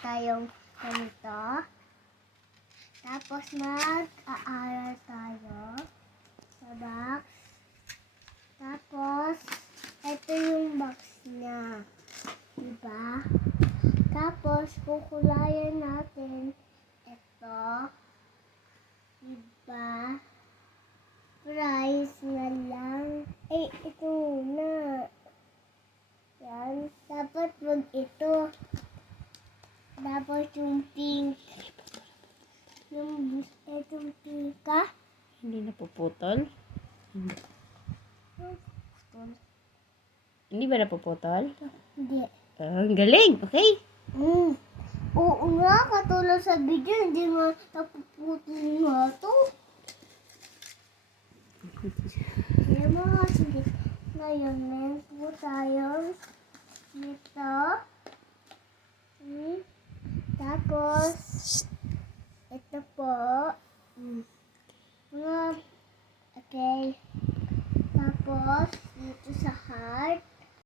tayong ganito. Tapos mag-aaral tayo sa box. Tapos, ito yung box niya. Diba? Tapos, kukulayan natin ito. Diba? Price na lang. Ito muna. Yan. Dapat wag ito. Dapat yung pink. Itong pink ka. Hindi napuputol? Hindi ba napuputol? Hindi. Ang galing! Okay? Oo nga, katulad sa video, hindi nga napuputol nga to. Kaya mga sige. Ngayon, meron po tayo nito. Tapos, ito po. Okay.